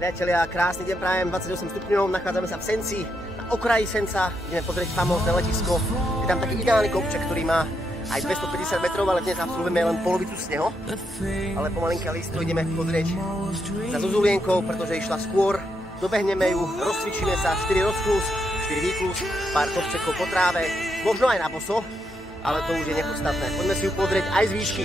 Priatelia, krásny deň prajem, 28 stupňov, nachádzame sa v Senci, na okraji Senca, ideme pozrieť famózne letisko. Je tam taký ideálny kopček, ktorý má aj 250 metrov, ale dnes absolvujeme len polovicu z neho. Ale pomalinké lístko ideme pozrieť za Zuzulienkou, pretože išla skôr. Dobehneme ju, rozcvičíme sa, 4 rozklus, 4 výklus, pár kopčekov po tráve, možno aj na boso, ale to už je nepodstatné. Poďme si ju pozrieť aj z výšky.